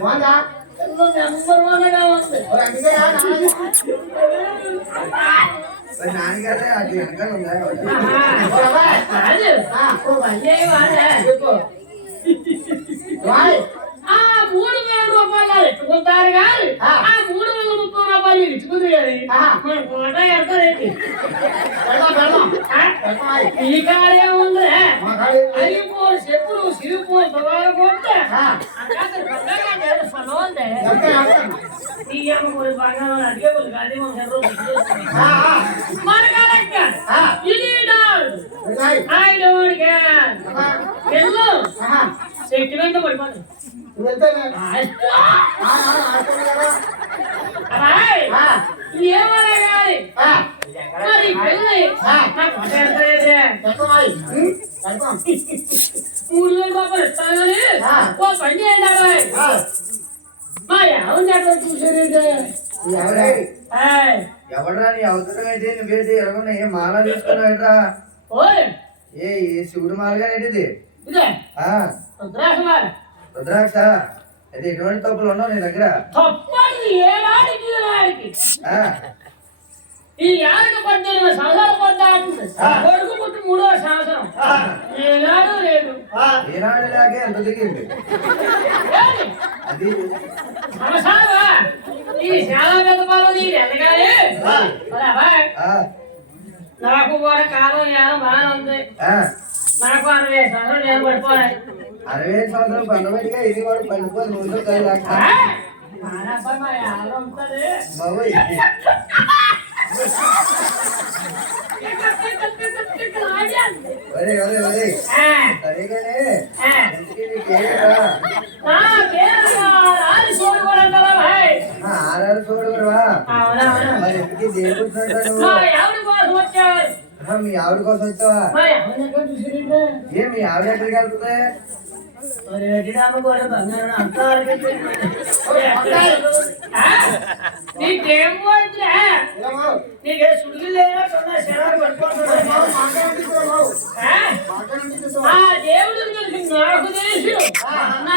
బాగుందా? నాన్నగారే అది వెనకాల ఉందా. ఆ మూడు వేల రూపాయలు ఎత్తుకుంటారు కానీ ఆ. మూడు వందల ముప్పై రూపాయలు ఇచ్చుకుంది. మన కోట ఎడతారేంటి. ఈ కాడే ఉంది. అయిపోయి చెప్పులు సిరిపోయి చెట్టు వెంట పడిపోతుంది మరి పెళ్ళి. మూడు వేల రూపాయలు ఇస్తాను కానీ. ఓ పని చేయండి అబ్బాయి. మా ఎక్కడ చూసారంటే ఎవరే? ఎవడరా నీ అవసరం ఏంటి? నువ్వేంటి ఎరగకుండా ఏం మాల తీసుకున్నావురా ఓయ్. ఏ ఈ శివుడు మాలగా ఏంటిది? రుద్రాక్ష అది ఎటువంటి తప్పులు ఉండవు నీ దగ్గర? ఈ ఏడాది పద్దెనిమిది సంవత్సరాలు పడ్డాడు కొడుకు పుట్టి మూడో సంవత్సరం. ఏనాడు లేదు. ఆ, ఈనాడు లాగే ఎంత దిగింది? అది నాకు కూడా కాలం ఏదో బాగానే ఉంది. నాకు అరవై సంవత్సరాలు నేను పడిపోయాయి అరవై సంవత్సరాలు పండుగగా ఇది కూడా పండుకొని ముందు కలిలాక బాబోయ్. ఒరే ఒరే ఒరే సరేగానే ఇంటికి నీకేరా ఆరారు మీ ఆవిడ కోసం వచ్చావా? ఏ మీ ఆవిడ ఎక్కడికి వెళ్తుంది? నీకేం ఏమో? నీకే సుడికి లేదా శరాలు దేవుడు తెలిసి. నాకు తెలుసు నా